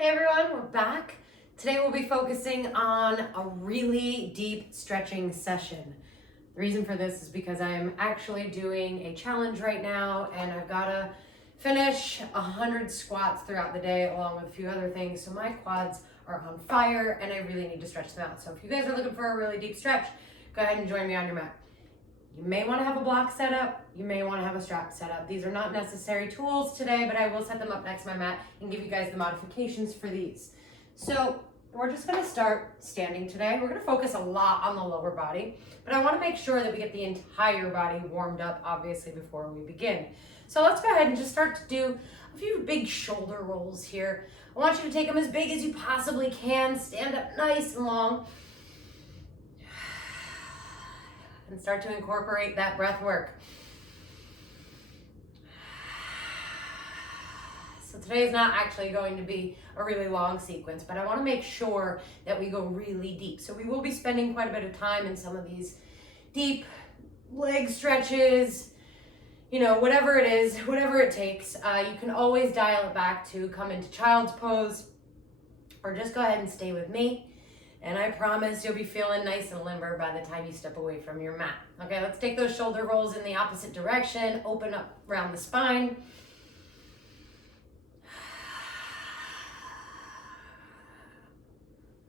Hey everyone, we're back. Today we'll be focusing on a really deep stretching session. The reason for this is because I'm actually doing a challenge right now and I've got to finish 100 squats throughout the day along with a few other things. So my quads are on fire and I really need to stretch them out. So if you guys are looking for a really deep stretch, go ahead and join me on your mat. You may want to have a block set up. You may want to have a strap set up. These are not necessary tools today, but I will set them up next to my mat and give you guys the modifications for these. So we're just going to start standing today. We're going to focus a lot on the lower body, but I want to make sure that we get the entire body warmed up, obviously, before we begin. So let's go ahead and just start to do a few big shoulder rolls here. I want you to take them as big as you possibly can. Stand up nice and long. And start to incorporate that breath work. So today is not actually going to be a really long sequence, but I want to make sure that we go really deep. So we will be spending quite a bit of time in some of these deep leg stretches, whatever it is, whatever it takes. You can always dial it back to come into child's pose, or just go ahead and stay with me. And I promise you'll be feeling nice and limber by the time you step away from your mat. Okay, let's take those shoulder rolls in the opposite direction. Open up around the spine.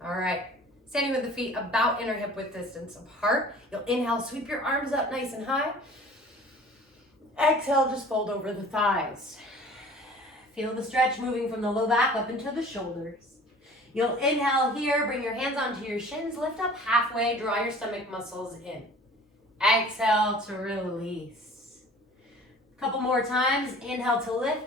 All right, standing with the feet about inner hip width distance apart. You'll inhale, sweep your arms up nice and high. Exhale, just fold over the thighs. Feel the stretch moving from the low back up into the shoulders. You'll inhale here, bring your hands onto your shins, lift up halfway, draw your stomach muscles in. Exhale to release. A couple more times, inhale to lift.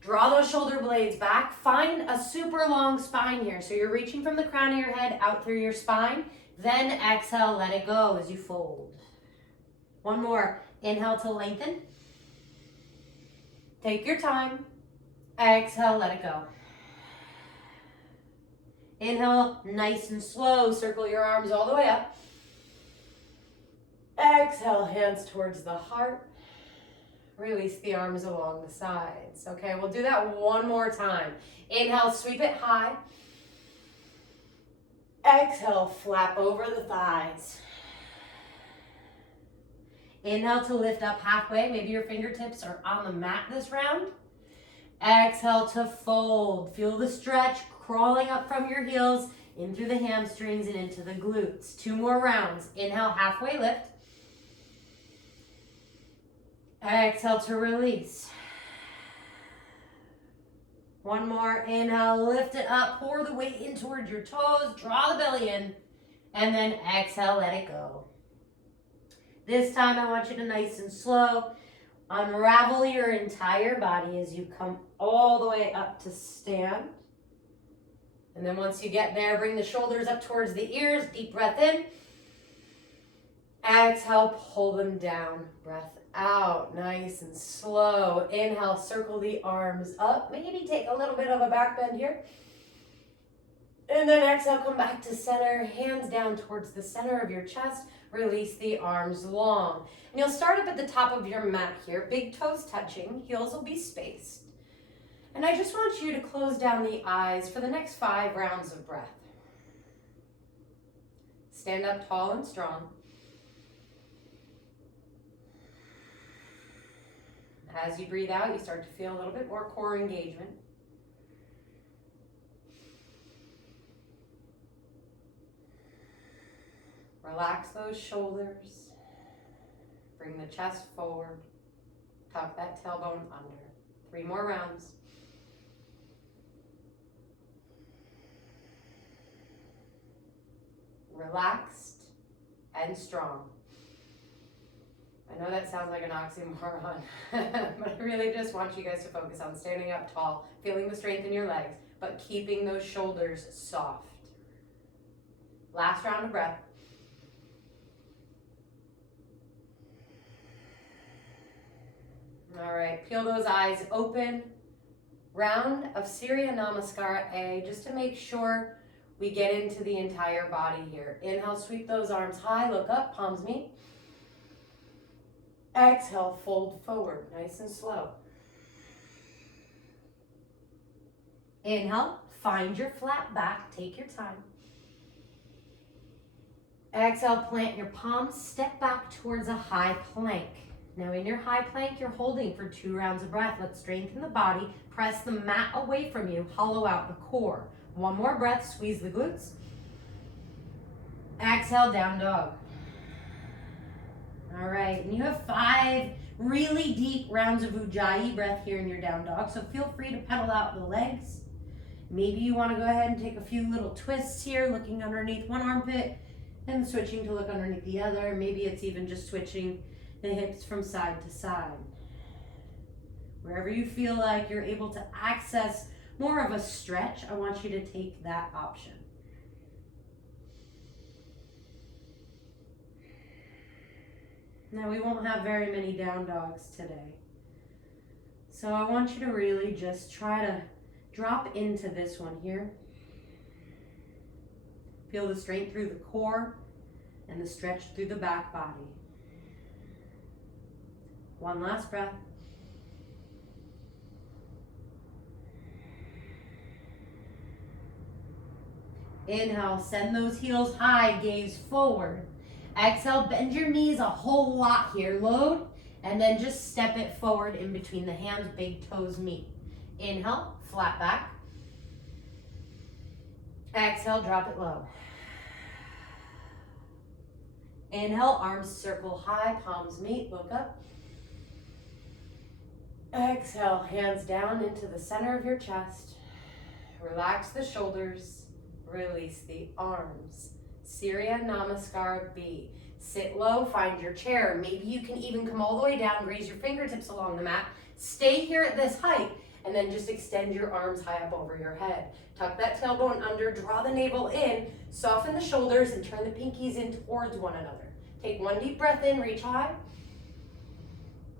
Draw those shoulder blades back. Find a super long spine here. So you're reaching from the crown of your head out through your spine. Then exhale, let it go as you fold. One more. Inhale to lengthen. Take your time. Exhale, let it go. Inhale, nice and slow. Circle your arms all the way up. Exhale, hands towards the heart. Release the arms along the sides. Okay, we'll do that one more time. Inhale, sweep it high. Exhale, flap over the thighs. Inhale to lift up halfway. Maybe your fingertips are on the mat this round. Exhale to fold. Feel the stretch crawling up from your heels in through the hamstrings and into the glutes. Two more rounds. Inhale, halfway lift. Exhale to release. One more. Inhale, lift it up. Pour the weight in towards your toes. Draw the belly in. And then exhale, let it go. This time I want you to nice and slow unravel your entire body as you come all the way up to stand. And then once you get there, bring the shoulders up towards the ears. Deep breath in. Exhale, pull them down. Breath out, nice and slow. Inhale, circle the arms up. Maybe take a little bit of a back bend here. And then exhale, come back to center. Hands down towards the center of your chest. Release the arms long. And you'll start up at the top of your mat here. Big toes touching. Heels will be spaced. And I just want you to close down the eyes for the next 5 rounds of breath. Stand up tall and strong. As you breathe out, you start to feel a little bit more core engagement. Relax those shoulders. Bring the chest forward. Tuck that tailbone under. 3 more rounds. Relaxed and strong. I know that sounds like an oxymoron, but I really just want you guys to focus on standing up tall, feeling the strength in your legs, but keeping those shoulders soft. Last round of breath. All right, peel those eyes open. Round of Surya Namaskara A, just to make sure we get into the entire body here. Inhale, sweep those arms high, look up, palms meet. Exhale, fold forward, nice and slow. Inhale, find your flat back, take your time. Exhale, plant your palms, step back towards a high plank. Now in your high plank, you're holding for 2 rounds of breath. Let's strengthen the body, press the mat away from you, hollow out the core. 1 more breath, squeeze the glutes. Exhale, down dog. All right, and you have 5 really deep rounds of Ujjayi breath here in your down dog, so feel free to pedal out the legs. Maybe you want to go ahead and take a few little twists here, looking underneath one armpit and switching to look underneath the other. Maybe it's even just switching the hips from side to side. Wherever you feel like you're able to access more of a stretch, I want you to take that option. Now we won't have very many down dogs today. So I want you to really just try to drop into this one here. Feel the strength through the core and the stretch through the back body. 1 last breath. Inhale, send those heels high, gaze forward. Exhale, bend your knees a whole lot here. Load, and then just step it forward in between the hands, big toes meet. Inhale, flat back. Exhale, drop it low. Inhale, arms circle high, palms meet, look up. Exhale, hands down into the center of your chest. Relax the shoulders, release the arms. Surya Namaskar B. Sit low, find your chair. Maybe you can even come all the way down, raise your fingertips along the mat. Stay here at this height, and then just extend your arms high up over your head. Tuck that tailbone under, draw the navel in, soften the shoulders, and turn the pinkies in towards one another. Take 1 deep breath in, reach high.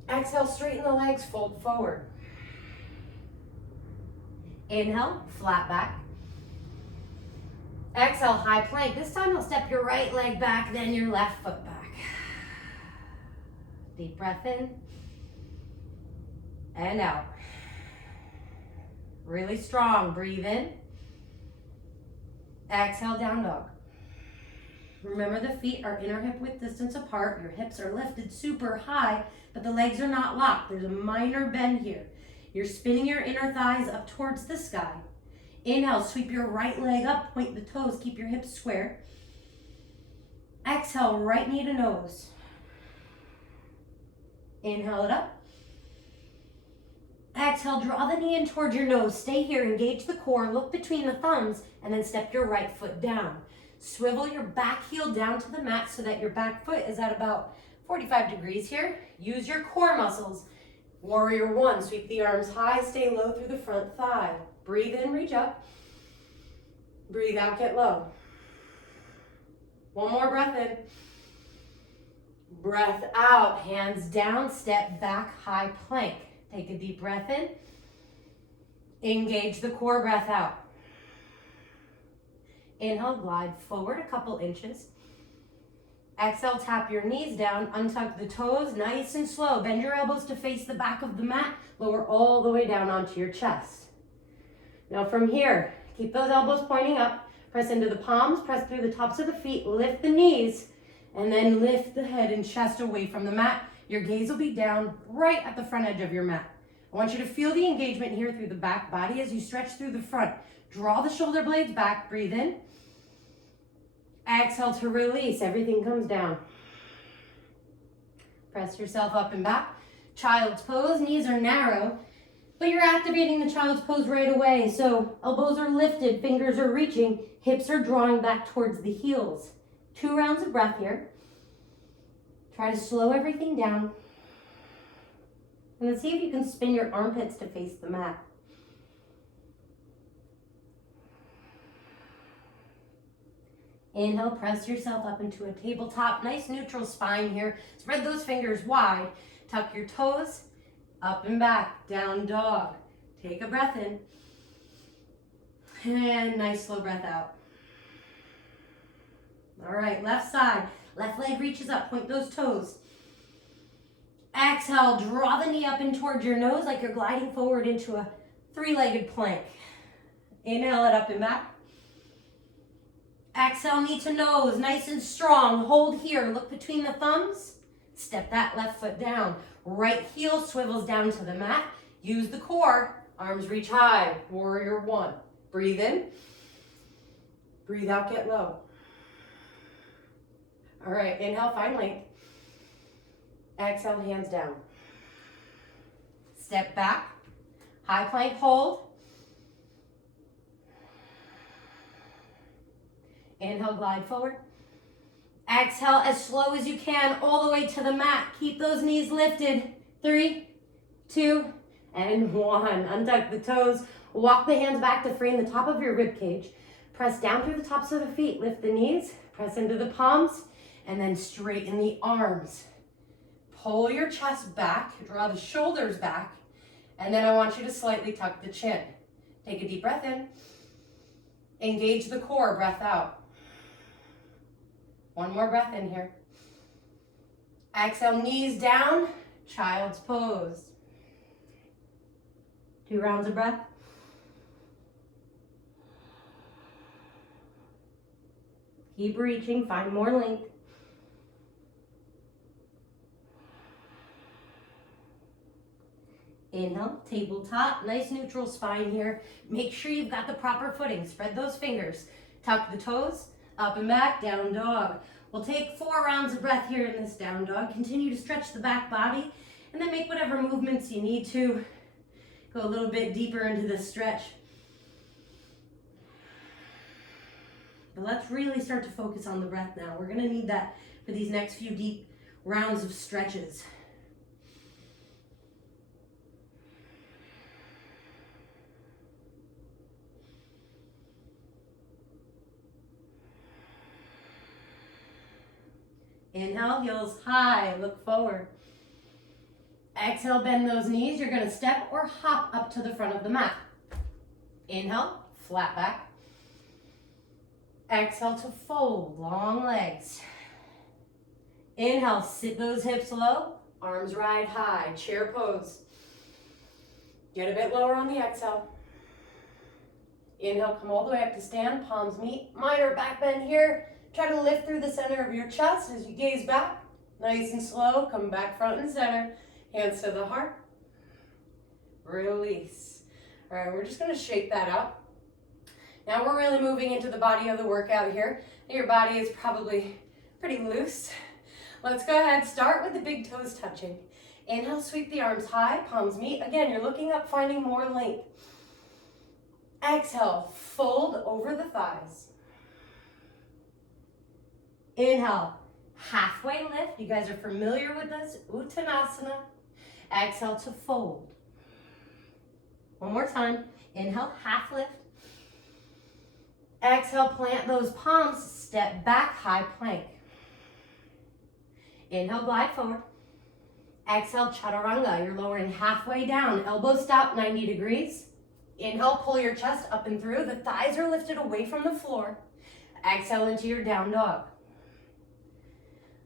Exhale, straighten the legs, fold forward. Inhale, flat back. Exhale, high plank. This time you'll step your right leg back, then your left foot back. Deep breath in and out. Really strong. Breathe in. Exhale, down dog. Remember, the feet are inner hip width distance apart. Your hips are lifted super high, but the legs are not locked. There's a minor bend here. You're spinning your inner thighs up towards the sky. Inhale, sweep your right leg up, point the toes, keep your hips square. Exhale, right knee to nose. Inhale it up. Exhale, draw the knee in towards your nose. Stay here, engage the core, look between the thumbs, and then step your right foot down. Swivel your back heel down to the mat so that your back foot is at about 45 degrees here. Use your core muscles. Warrior 1, sweep the arms high, stay low through the front thigh. Breathe in, reach up. Breathe out, get low. 1 more breath in. Breath out, hands down, step back, high plank. Take a deep breath in. Engage the core, breath out. Inhale, glide forward a couple inches. Exhale, tap your knees down, untuck the toes, nice and slow. Bend your elbows to face the back of the mat, lower all the way down onto your chest. Now from here, keep those elbows pointing up, press into the palms, press through the tops of the feet, lift the knees, and then lift the head and chest away from the mat. Your gaze will be down right at the front edge of your mat. I want you to feel the engagement here through the back body as you stretch through the front. Draw the shoulder blades back, breathe in. Exhale to release, everything comes down. Press yourself up and back. Child's pose, knees are narrow, but you're activating the child's pose right away. So elbows are lifted, fingers are reaching, hips are drawing back towards the heels. 2 rounds of breath here. Try to slow everything down. And then see if you can spin your armpits to face the mat. Inhale, press yourself up into a tabletop. Nice neutral spine here. Spread those fingers wide. Tuck your toes, up and back, down dog. Take a breath in. And nice slow breath out. All right, left side. Left leg reaches up, point those toes. Exhale, draw the knee up in towards your nose like you're gliding forward into a 3-legged plank. Inhale it up and back. Exhale, knee to nose, nice and strong. Hold here, look between the thumbs. Step that left foot down. Right heel swivels down to the mat. Use the core. Arms reach high. Warrior one. Breathe in. Breathe out, get low. All right, inhale, find length. Exhale, hands down. Step back. High plank hold. Inhale, glide forward. Exhale as slow as you can, all the way to the mat. Keep those knees lifted. 3, 2, and 1. Untuck the toes. Walk the hands back to frame the top of your rib cage. Press down through the tops of the feet. Lift the knees. Press into the palms. And then straighten the arms. Pull your chest back. Draw the shoulders back. And then I want you to slightly tuck the chin. Take a deep breath in. Engage the core. Breath out. One more breath in here. Exhale, knees down, child's pose. 2 rounds of breath. Keep reaching, find more length. Inhale, tabletop, nice neutral spine here. Make sure you've got the proper footing. Spread those fingers. Tuck the toes. Up and back, down dog. We'll take 4 rounds of breath here in this down dog. Continue to stretch the back body and then make whatever movements you need to. Go a little bit deeper into this stretch. But let's really start to focus on the breath now. We're gonna need that for these next few deep rounds of stretches. Inhale, heels high, look forward. Exhale, bend those knees. You're gonna step or hop up to the front of the mat. Inhale, flat back. Exhale to fold, long legs. Inhale, sit those hips low, arms ride high, chair pose. Get a bit lower on the exhale. Inhale, come all the way up to stand, palms meet. Minor back bend here. Try to lift through the center of your chest as you gaze back. Nice and slow, come back front and center. Hands to the heart. Release. All right, we're just gonna shake that out. Now we're really moving into the body of the workout here. Your body is probably pretty loose. Let's go ahead, start with the big toes touching. Inhale, sweep the arms high, palms meet. Again, you're looking up, finding more length. Exhale, fold over the thighs. Inhale, halfway lift. You guys are familiar with this, Uttanasana. Exhale to fold. One more time. Inhale, half lift. Exhale, plant those palms, step back, high plank. Inhale, glide forward. Exhale, chaturanga. You're lowering halfway down. Elbow stop, 90 degrees. Inhale, pull your chest up and through. The thighs are lifted away from the floor. Exhale into your down dog.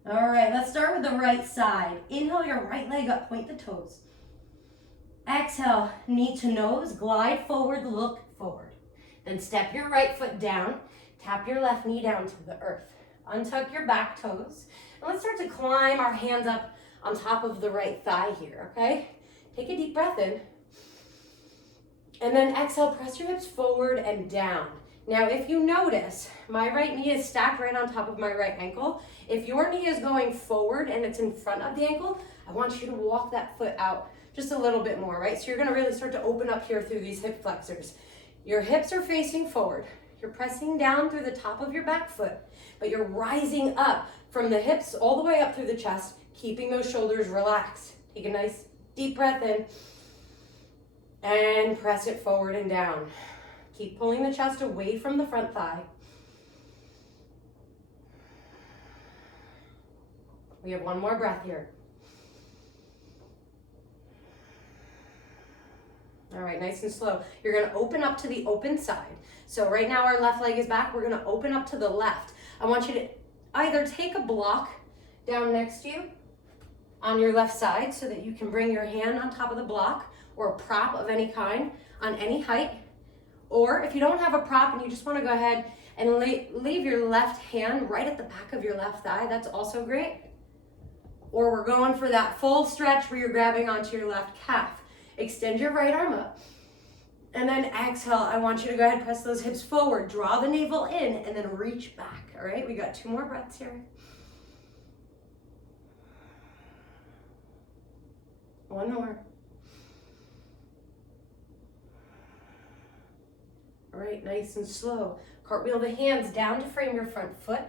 All right, let's start with the right side. Inhale your right leg up, point the toes. Exhale, knee to nose, glide forward, look forward. Then step your right foot down, tap your left knee down to the earth. Untuck your back toes. And let's start to climb our hands up on top of the right thigh here, okay? Take a deep breath in. And then exhale, press your hips forward and down. Now, if you notice, my right knee is stacked right on top of my right ankle. If your knee is going forward and it's in front of the ankle, I want you to walk that foot out just a little bit more, right? So you're gonna really start to open up here through these hip flexors. Your hips are facing forward. You're pressing down through the top of your back foot, but you're rising up from the hips all the way up through the chest, keeping those shoulders relaxed. Take a nice deep breath in and press it forward and down. Keep pulling the chest away from the front thigh. We have one more breath here. All right, nice and slow. You're gonna open up to the open side. So right now our left leg is back. We're gonna open up to the left. I want you to either take a block down next to you on your left side so that you can bring your hand on top of the block, or a prop of any kind on any height, Or if you don't have a prop and you just want to go ahead and leave your left hand right at the back of your left thigh, that's also great. Or we're going for that full stretch where you're grabbing onto your left calf. Extend your right arm up. And then exhale, I want you to go ahead and press those hips forward. Draw the navel in and then reach back. All right, we got 2 more breaths here. One more. All right, nice and slow. Cartwheel the hands down to frame your front foot.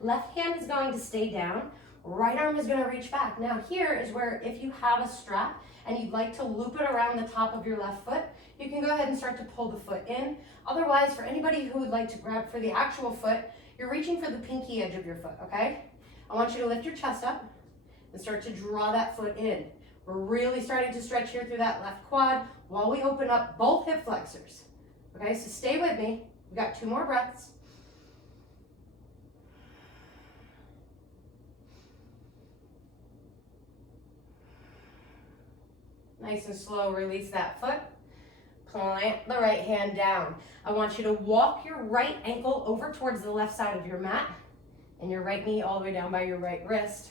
Left hand is going to stay down. Right arm is going to reach back. Now here is where if you have a strap and you'd like to loop it around the top of your left foot, you can go ahead and start to pull the foot in. Otherwise, for anybody who would like to grab for the actual foot, you're reaching for the pinky edge of your foot, okay? I want you to lift your chest up and start to draw that foot in. We're really starting to stretch here through that left quad while we open up both hip flexors. Okay, so stay with me. We've got 2 more breaths. Nice and slow, release that foot. Plant the right hand down. I want you to walk your right ankle over towards the left side of your mat and your right knee all the way down by your right wrist.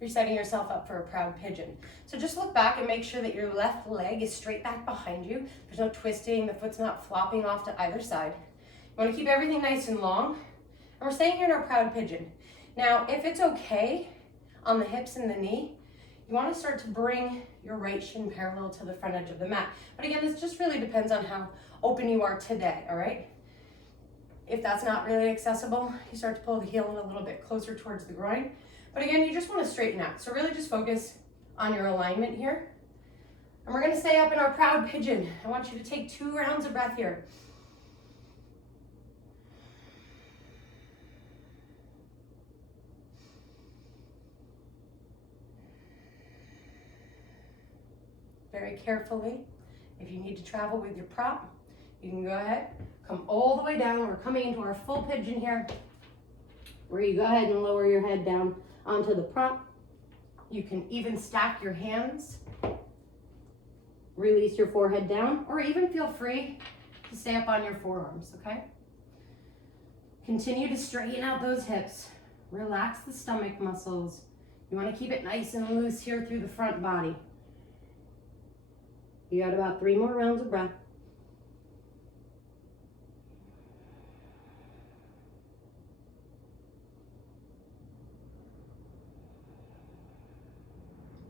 You're setting yourself up for a proud pigeon. So just look back and make sure that your left leg is straight back behind you. There's no twisting, the foot's not flopping off to either side. You want to keep everything nice and long. And we're staying here in our proud pigeon. Now, if it's okay on the hips and the knee, you want to start to bring your right shin parallel to the front edge of the mat. But again, this just really depends on how open you are today, all right? If that's not really accessible, you start to pull the heel in a little bit closer towards the groin. But again, you just want to straighten out. So really just focus on your alignment here. And we're going to stay up in our proud pigeon. I want you to take 2 rounds of breath here. Very carefully. If you need to travel with your prop, you can go ahead, come all the way down. We're coming into our full pigeon here, where you go ahead and lower your head down onto the prop. You can even stack your hands, release your forehead down, or even feel free to stay up on your forearms, okay? Continue to straighten out those hips. Relax the stomach muscles. You want to keep it nice and loose here through the front body. You got about 3 more rounds of breath.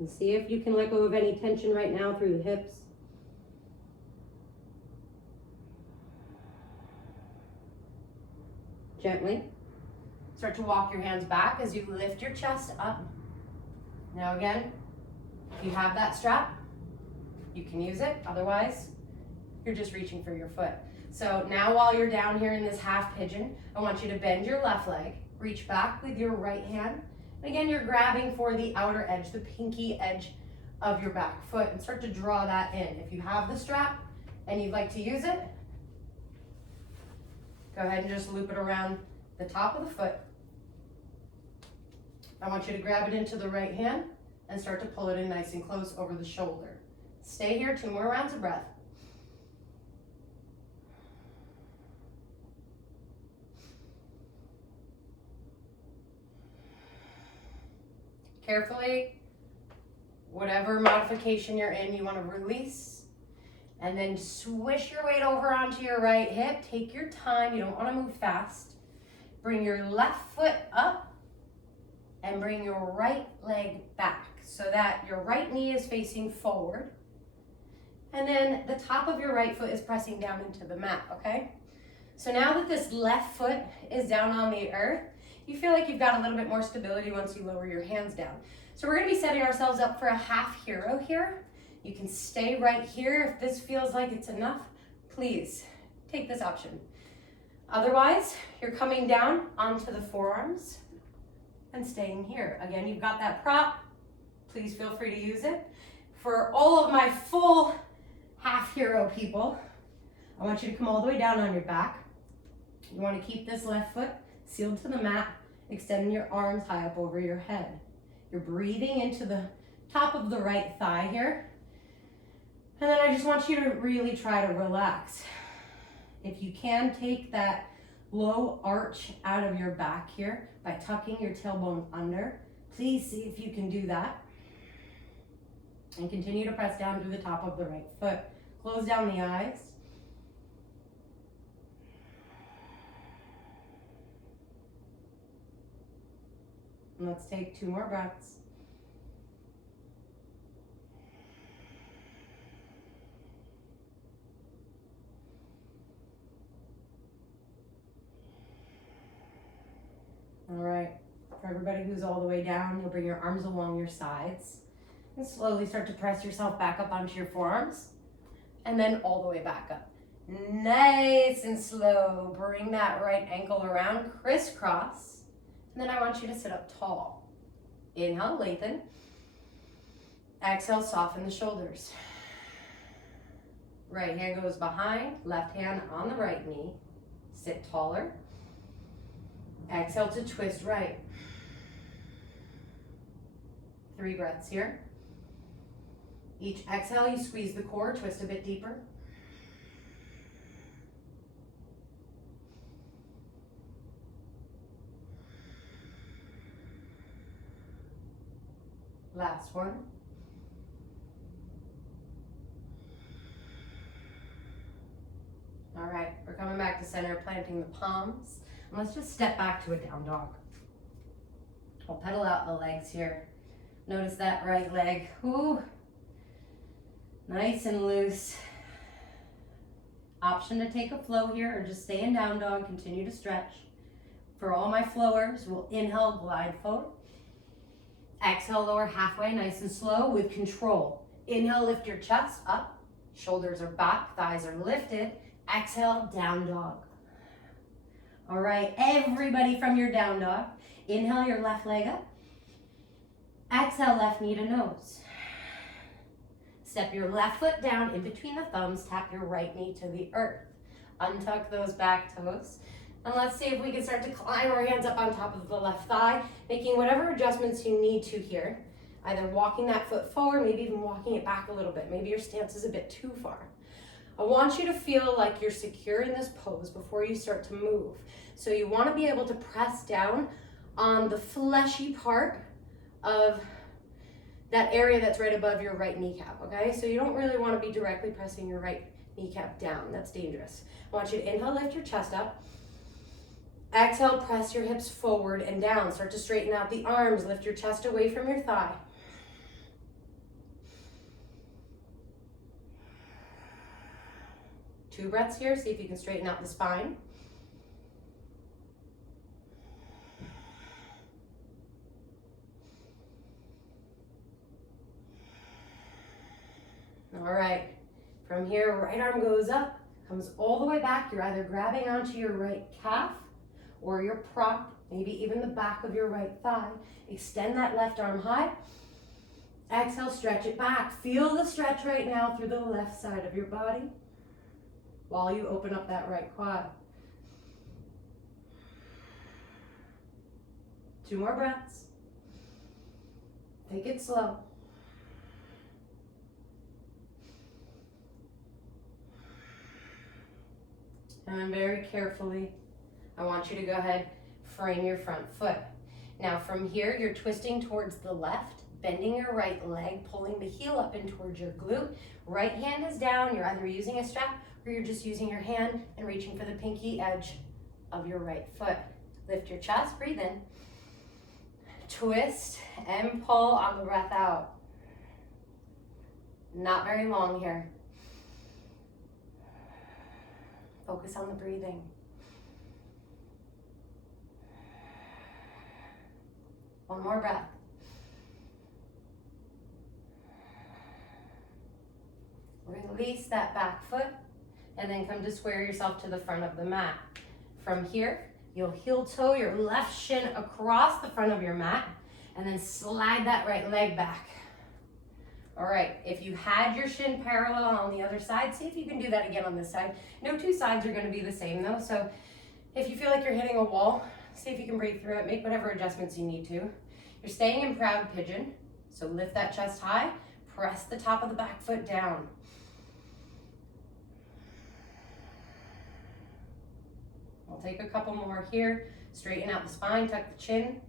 And see if you can let go of any tension right now through the hips. Gently. Start to walk your hands back as you lift your chest up. Now again, if you have that strap, you can use it. Otherwise, you're just reaching for your foot. So now while you're down here in this half pigeon, I want you to bend your left leg, reach back with your right hand. And again, you're grabbing for the outer edge, the pinky edge of your back foot, and start to draw that in. If you have the strap and you'd like to use it, go ahead and just loop it around the top of the foot. I want you to grab it into the right hand and start to pull it in nice and close over the shoulder. Stay here, 2 more rounds of breath. Carefully, whatever modification you're in, you want to release and then swish your weight over onto your right hip. Take your time, you don't want to move fast. Bring your left foot up and bring your right leg back so that your right knee is facing forward. And then the top of your right foot is pressing down into the mat, okay? So now that this left foot is down on the earth, you feel like you've got a little bit more stability once you lower your hands down. So we're gonna be setting ourselves up for a half hero here. You can stay right here. If this feels like it's enough, please take this option. Otherwise, you're coming down onto the forearms and staying here. Again, you've got that prop. Please feel free to use it. For all of my full half hero people, I want you to come all the way down on your back. You want to keep this left foot sealed to the mat, extending your arms high up over your head. You're breathing into the top of the right thigh here. And then I just want you to really try to relax. If you can, take that low arch out of your back here by tucking your tailbone under. Please see if you can do that. And continue to press down through the top of the right foot. Close down the eyes. And let's take 2 more breaths. All right, for everybody who's all the way down, you'll bring your arms along your sides and slowly start to press yourself back up onto your forearms and then all the way back up. Nice and slow. Bring that right ankle around, crisscross. And then I want you to sit up tall. Inhale, lengthen. Exhale, soften the shoulders. Right hand goes behind, left hand on the right knee. Sit taller. Exhale to twist right. 3 breaths here. Each exhale, you squeeze the core, twist a bit deeper. Last one. All right, we're coming back to center, planting the palms. And let's just step back to a down dog. I'll pedal out the legs here. Notice that right leg. Ooh. Nice and loose. Option to take a flow here or just stay in down dog, continue to stretch. For all my flowers, we'll inhale, glide forward. Exhale, lower halfway, nice and slow with control. Inhale, lift your chest up. Shoulders are back, thighs are lifted. Exhale, down dog. All right, everybody from your down dog. Inhale your left leg up. Exhale, left knee to nose. Step your left foot down in between the thumbs. Tap your right knee to the earth. Untuck those back toes. And let's see if we can start to climb our hands up on top of the left thigh, making whatever adjustments you need to here. Either walking that foot forward, maybe even walking it back a little bit. Maybe your stance is a bit too far. I want you to feel like you're secure in this pose before you start to move. So you want to be able to press down on the fleshy part of that area that's right above your right kneecap, okay? So you don't really want to be directly pressing your right kneecap down. That's dangerous. I want you to inhale, lift your chest up. Exhale, press your hips forward and down. Start to straighten out the arms. Lift your chest away from your thigh. Two breaths here. See if you can straighten out the spine. All right. From here, right arm goes up, comes all the way back. You're either grabbing onto your right calf or your prop, maybe even the back of your right thigh. Extend that left arm high. Exhale, stretch it back. Feel the stretch right now through the left side of your body while you open up that right quad. 2 more breaths. Take it slow. And very carefully, I want you to go ahead, frame your front foot. Now from here, you're twisting towards the left, bending your right leg, pulling the heel up in towards your glute. Right hand is down. You're either using a strap or you're just using your hand and reaching for the pinky edge of your right foot. Lift your chest, breathe in. Twist and pull on the breath out. Not very long here. Focus on the breathing. One more breath. Release that back foot and then come to square yourself to the front of the mat. From here, you'll heel toe your left shin across the front of your mat and then slide that right leg back. All right, if you had your shin parallel on the other side, see if you can do that again on this side. No two sides are going to be the same though, so if you feel like you're hitting a wall, see if you can breathe through it, make whatever adjustments you need to. You're staying in proud pigeon, so lift that chest high, press the top of the back foot down. We'll take a couple more here. Straighten out the spine, tuck the chin.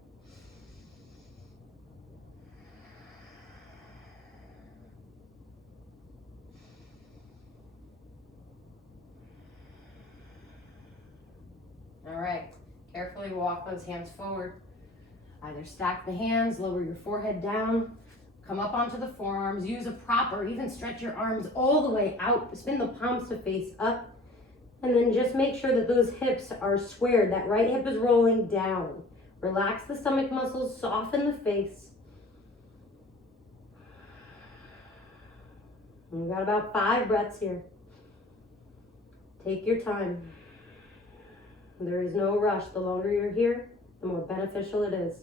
All right, carefully walk those hands forward. Either stack the hands, lower your forehead down, come up onto the forearms, use a prop or even stretch your arms all the way out, spin the palms to face up, and then just make sure that those hips are squared. That right hip is rolling down. Relax the stomach muscles, soften the face. We've got about 5 breaths here. Take your time. There is no rush. The longer you're here, the more beneficial it is.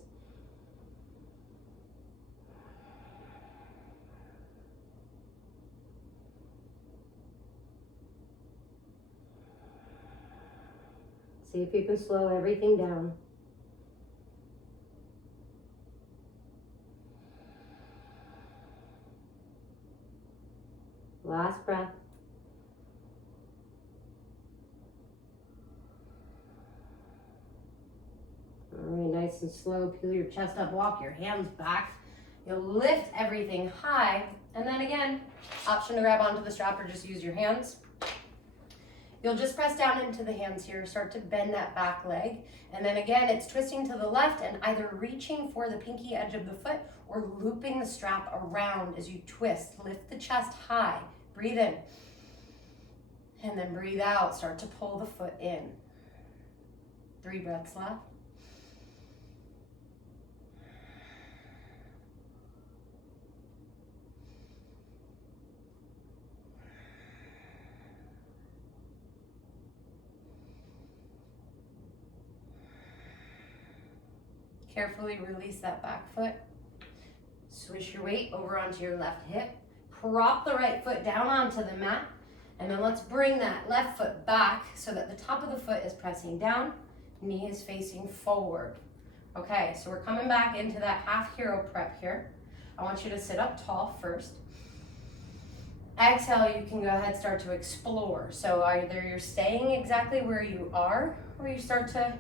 See if you can slow everything down. Last breath. All right, nice and slow. Peel your chest up, walk your hands back. You'll lift everything high. And then again, option to grab onto the strap or just use your hands. You'll just press down into the hands here, start to bend that back leg. And then again, it's twisting to the left and either reaching for the pinky edge of the foot or looping the strap around as you twist. Lift the chest high, breathe in. And then breathe out, start to pull the foot in. 3 breaths left. Carefully release that back foot. Swish your weight over onto your left hip. Prop the right foot down onto the mat. And then let's bring that left foot back so that the top of the foot is pressing down. Knee is facing forward. Okay, so we're coming back into that half hero prep here. I want you to sit up tall first. Exhale, you can go ahead and start to explore. So either you're staying exactly where you are or you start to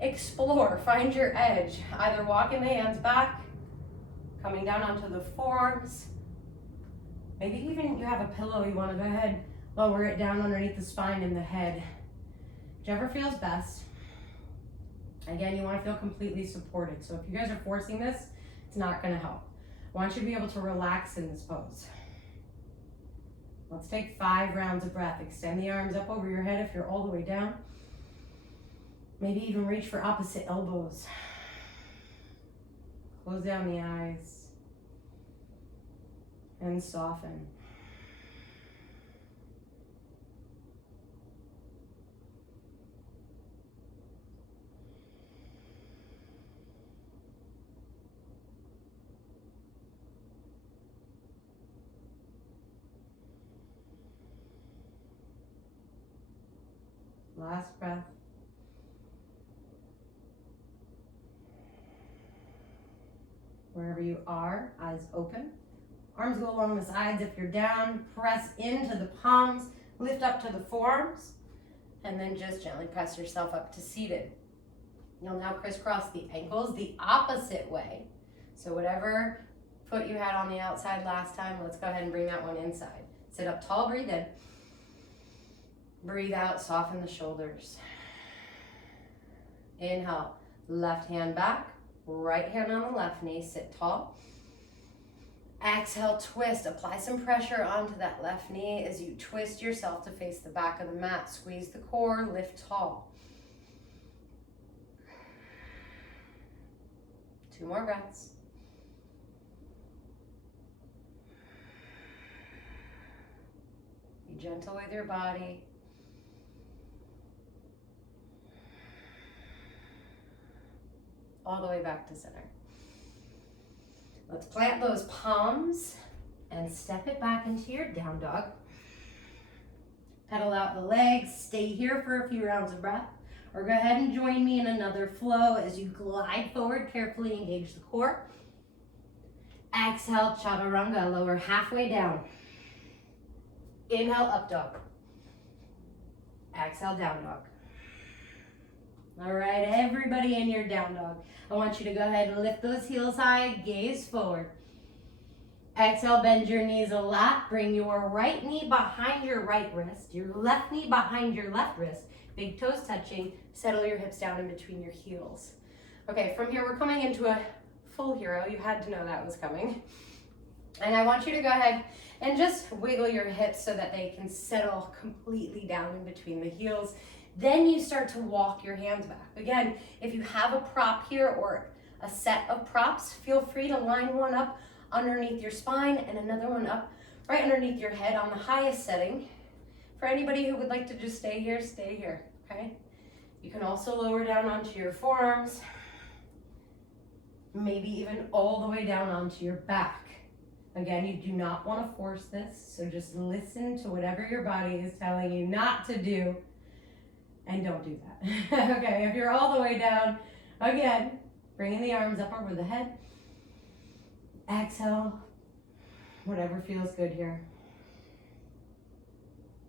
explore, find your edge. Either walking the hands back, coming down onto the forearms. Maybe even you have a pillow, you want to go ahead, lower it down underneath the spine and the head. Whichever feels best. Again, you want to feel completely supported. So if you guys are forcing this, it's not going to help. I want you to be able to relax in this pose. Let's take 5 rounds of breath. Extend the arms up over your head if you're all the way down. Maybe even reach for opposite elbows. Close down the eyes. And soften. Last breath. Wherever you are, eyes open. Arms go along the sides. If you're down, press into the palms, lift up to the forearms, and then just gently press yourself up to seated. You'll now crisscross the ankles the opposite way. So whatever foot you had on the outside last time, let's go ahead and bring that one inside. Sit up tall, breathe in. Breathe out, soften the shoulders. Inhale, left hand back. Right hand on the left knee, sit tall. Exhale, twist. Apply some pressure onto that left knee as you twist yourself to face the back of the mat. Squeeze the core, lift tall. 2 more breaths. Be gentle with your body. All the way back to center. Let's plant those palms and step it back into your down dog. Pedal out the legs, stay here for a few rounds of breath, or go ahead and join me in another flow as you glide forward, carefully engage the core. Exhale, chaturanga, lower halfway down. Inhale, up dog. Exhale, down dog. All right, everybody in your down dog. I want you to go ahead and lift those heels high, gaze forward. Exhale, bend your knees a lot. Bring your right knee behind your right wrist, your left knee behind your left wrist. Big toes touching. Settle your hips down in between your heels. Okay, from here we're coming into a full hero. You had to know that was coming. And I want you to go ahead and just wiggle your hips so that they can settle completely down in between the heels. Then you start to walk your hands back. Again, if you have a prop here or a set of props, feel free to line one up underneath your spine and another one up right underneath your head on the highest setting. For anybody who would like to just stay here, okay? You can also lower down onto your forearms, maybe even all the way down onto your back. Again, you do not want to force this, so just listen to whatever your body is telling you not to do, and don't do that. Okay, if you're all the way down, again, bringing the arms up over the head. Exhale, whatever feels good here.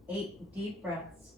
8 deep breaths.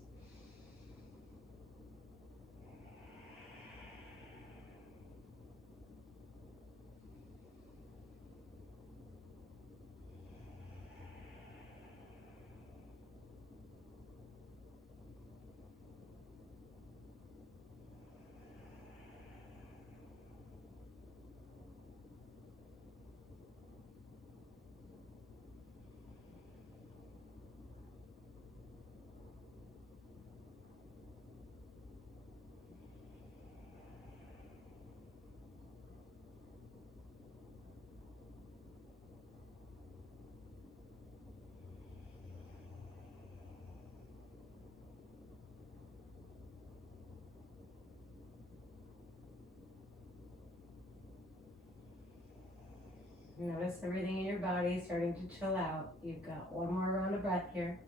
Notice everything in your body starting to chill out. You've got one more round of breath here.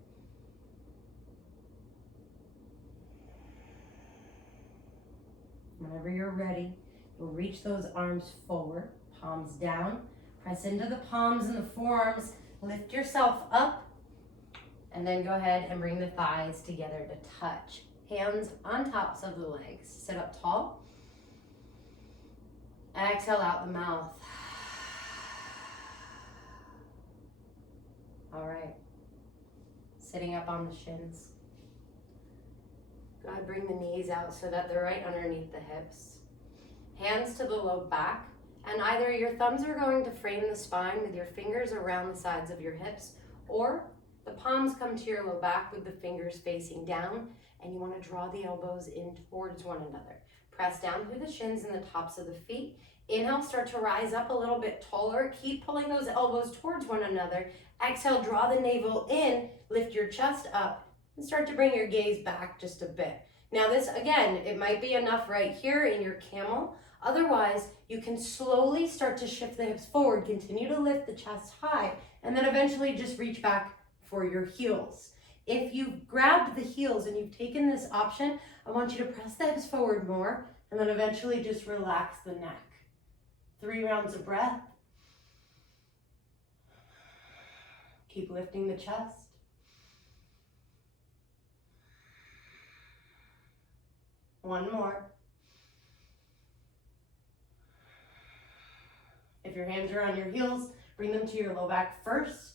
Whenever you're ready, you'll reach those arms forward, palms down. Press into the palms and the forearms. Lift yourself up. And then go ahead and bring the thighs together to touch. Hands on tops of the legs. Sit up tall. Exhale out the mouth. All right. Sitting up on the shins. Go ahead, bring the knees out so that they're right underneath the hips. Hands to the low back. And either your thumbs are going to frame the spine with your fingers around the sides of your hips, or the palms come to your low back with the fingers facing down, and you want to draw the elbows in towards one another. Press down through the shins and the tops of the feet. Inhale, start to rise up a little bit taller. Keep pulling those elbows towards one another. Exhale, draw the navel in, lift your chest up, and start to bring your gaze back just a bit. Now this, again, it might be enough right here in your camel. Otherwise, you can slowly start to shift the hips forward, continue to lift the chest high, and then eventually just reach back for your heels. If you've grabbed the heels and you've taken this option, I want you to press the hips forward more, and then eventually just relax the neck. 3 rounds of breath. Keep lifting the chest. One more. If your hands are on your heels, bring them to your low back first,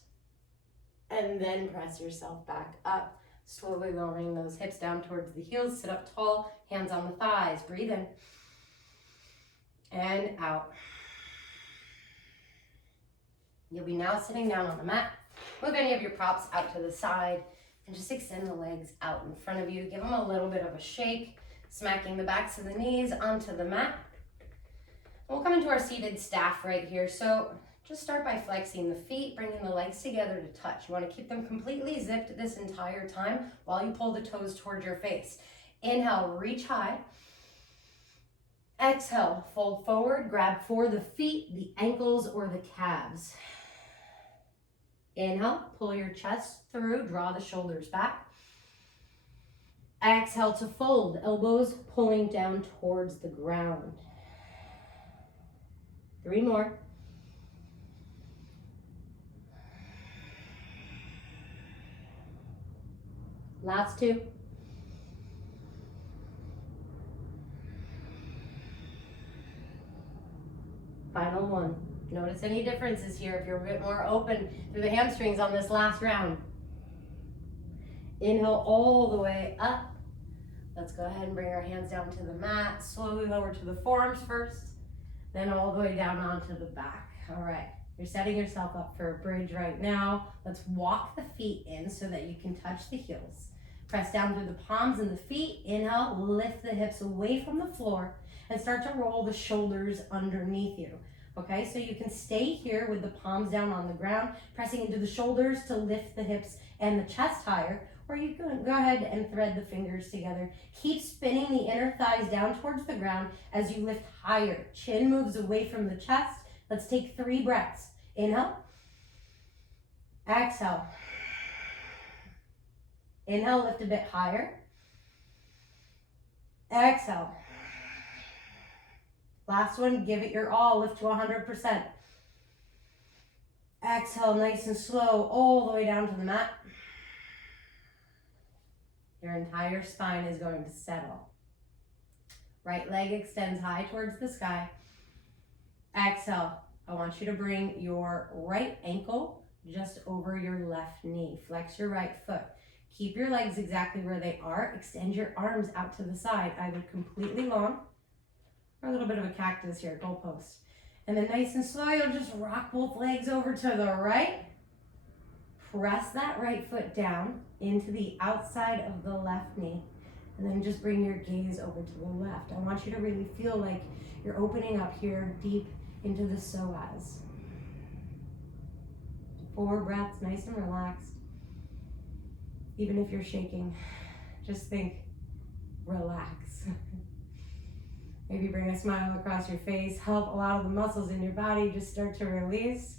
and then press yourself back up, slowly lowering those hips down towards the heels. Sit up tall, hands on the thighs. Breathe in and out. You'll be now sitting down on the mat. Move any of your props out to the side and just extend the legs out in front of you. Give them a little bit of a shake, smacking the backs of the knees onto the mat. We'll come into our seated staff right here. So just start by flexing the feet, bringing the legs together to touch. You want to keep them completely zipped this entire time while you pull the toes towards your face. Inhale, reach high. Exhale, fold forward, grab for the feet, the ankles, or the calves. Inhale, pull your chest through, draw the shoulders back. Exhale to fold, elbows pulling down towards the ground. 3 more. Last 2. Final one. Notice any differences here if you're a bit more open through the hamstrings on this last round. Inhale all the way up. Let's go ahead and bring our hands down to the mat. Slowly lower to the forearms first, then all the way down onto the back. All right, you're setting yourself up for a bridge right now. Let's walk the feet in so that you can touch the heels. Press down through the palms and the feet. Inhale, lift the hips away from the floor and start to roll the shoulders underneath you. Okay, so you can stay here with the palms down on the ground, pressing into the shoulders to lift the hips and the chest higher, or you can go ahead and thread the fingers together. Keep spinning the inner thighs down towards the ground as you lift higher. Chin moves away from the chest. Let's take 3 breaths. Inhale. Exhale. Inhale, lift a bit higher. Exhale. Last one, give it your all, lift to 100%. Exhale, nice and slow, all the way down to the mat. Your entire spine is going to settle. Right leg extends high towards the sky. Exhale, I want you to bring your right ankle just over your left knee. Flex your right foot. Keep your legs exactly where they are. Extend your arms out to the side, either completely long or a little bit of a cactus here, goalpost. And then nice and slow, you'll just rock both legs over to the right. Press that right foot down into the outside of the left knee. And then just bring your gaze over to the left. I want you to really feel like you're opening up here deep into the psoas. 4 breaths, nice and relaxed. Even if you're shaking, just think, relax. Maybe bring a smile across your face. Help a lot of the muscles in your body just start to release.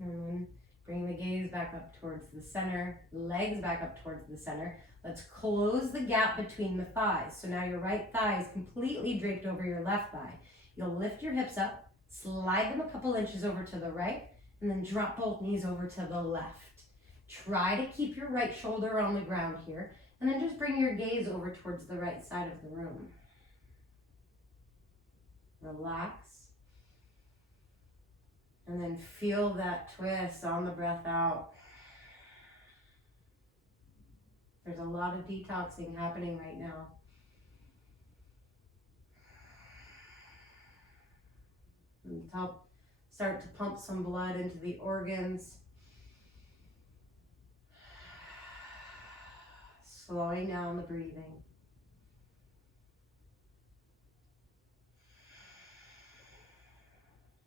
And then bring the gaze back up towards the center, legs back up towards the center. Let's close the gap between the thighs. So now your right thigh is completely draped over your left thigh. You'll lift your hips up, slide them a couple inches over to the right, and then drop both knees over to the left. Try to keep your right shoulder on the ground here, and then just bring your gaze over towards the right side of the room. Relax. And then feel that twist on the breath out. There's a lot of detoxing happening right now. And help start to pump some blood into the organs. Slowing down the breathing.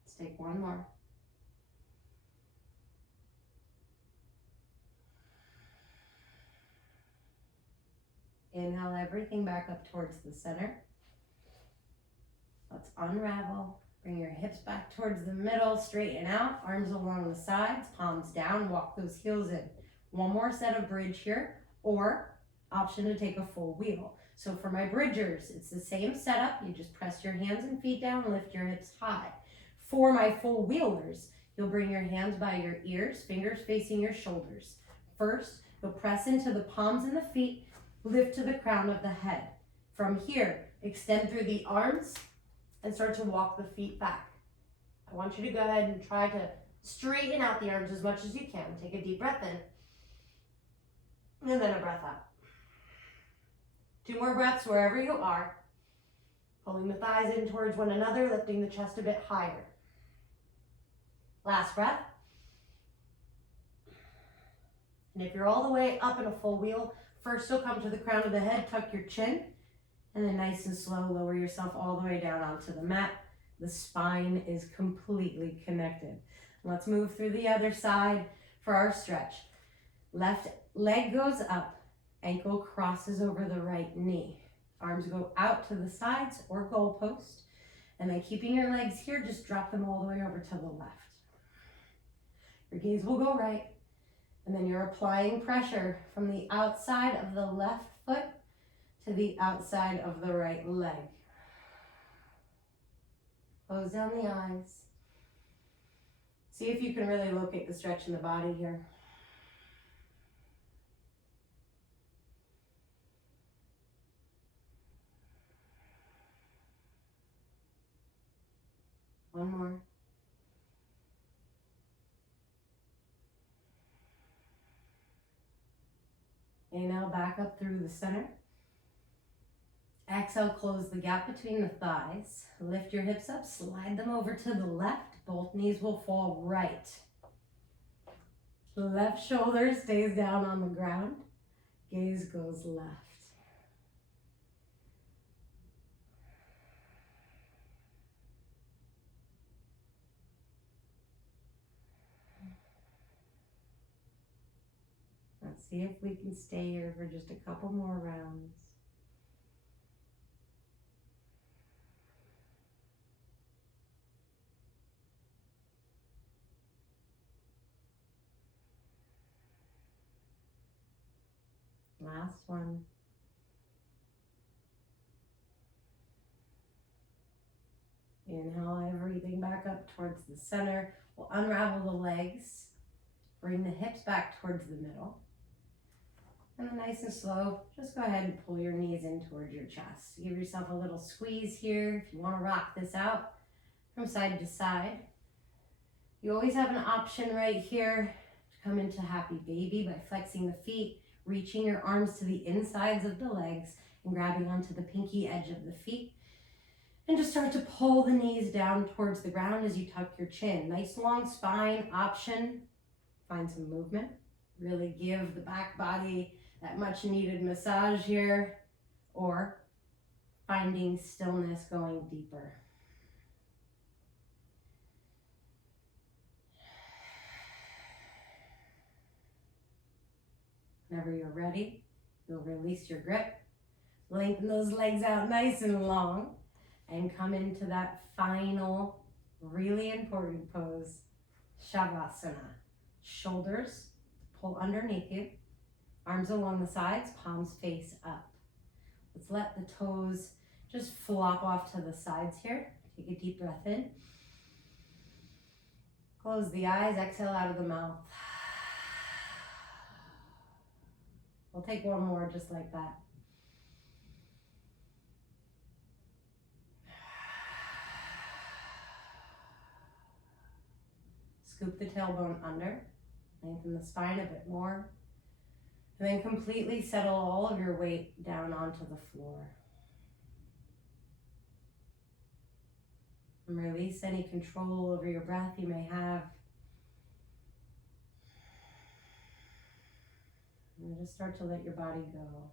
Let's take one more. Inhale everything back up towards the center. Let's unravel. Bring your hips back towards the middle, straighten out, arms along the sides, palms down, walk those heels in. One more set of bridge here, or option to take a full wheel. So for my bridgers, it's the same setup. You just press your hands and feet down, lift your hips high. For my full wheelers, you'll bring your hands by your ears, fingers facing your shoulders. First, you'll press into the palms and the feet, lift to the crown of the head. From here, extend through the arms and start to walk the feet back. I want you to go ahead and try to straighten out the arms as much as you can. Take a deep breath in, and then a breath out. 2 more breaths wherever you are. Pulling the thighs in towards one another, lifting the chest a bit higher. Last breath. And if you're all the way up in a full wheel, first you'll come to the crown of the head, tuck your chin, and then nice and slow, lower yourself all the way down onto the mat. The spine is completely connected. Let's move through the other side for our stretch. Left leg goes up, ankle crosses over the right knee. Arms go out to the sides or goalpost. And then keeping your legs here, just drop them all the way over to the left. Your gaze will go right. And then you're applying pressure from the outside of the left foot to the outside of the right leg. Close down the eyes. See if you can really locate the stretch in the body here. One more. Inhale, back up through the center. Exhale, close the gap between the thighs. Lift your hips up, slide them over to the left. Both knees will fall right. The left shoulder stays down on the ground. Gaze goes left. Let's see if we can stay here for just a couple more rounds. Last one. Inhale everything back up towards the center. We'll unravel the legs. Bring the hips back towards the middle. And then nice and slow, just go ahead and pull your knees in towards your chest. Give yourself a little squeeze here if you want to rock this out from side to side. You always have an option right here to come into happy baby by flexing the feet, reaching your arms to the insides of the legs and grabbing onto the pinky edge of the feet. And just start to pull the knees down towards the ground as you tuck your chin. Nice long spine option. Find some movement. Really give the back body that much needed massage here, or finding stillness, going deeper. Whenever you're ready, you'll release your grip, lengthen those legs out nice and long, and come into that final, really important pose, Shavasana. Shoulders pull underneath you, arms along the sides, palms face up. Let's let the toes just flop off to the sides here. Take a deep breath in. Close the eyes, exhale out of the mouth. We'll take one more just like that. Scoop the tailbone under, lengthen the spine a bit more, and then completely settle all of your weight down onto the floor. And release any control over your breath you may have. And just start to let your body go.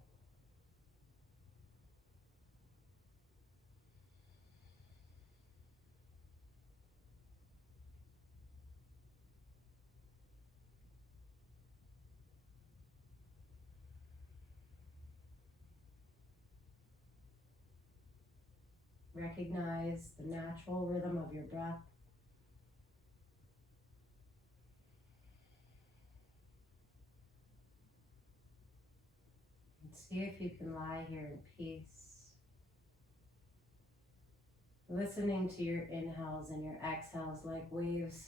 Recognize the natural rhythm of your breath. And see if you can lie here in peace. Listening to your inhales and your exhales like waves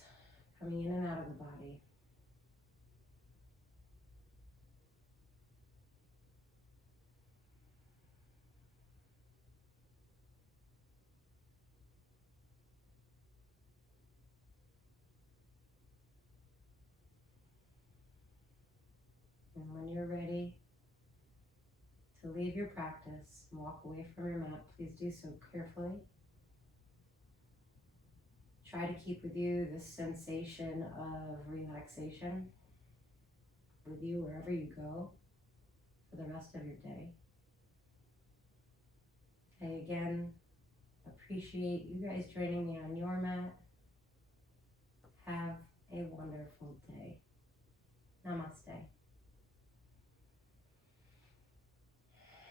coming in and out of the body. And when you're ready to leave your practice and walk away from your mat, please do so carefully. Try to keep with you this sensation of relaxation with you wherever you go for the rest of your day. Okay, again, appreciate you guys joining me on your mat. Have a wonderful day. Namaste.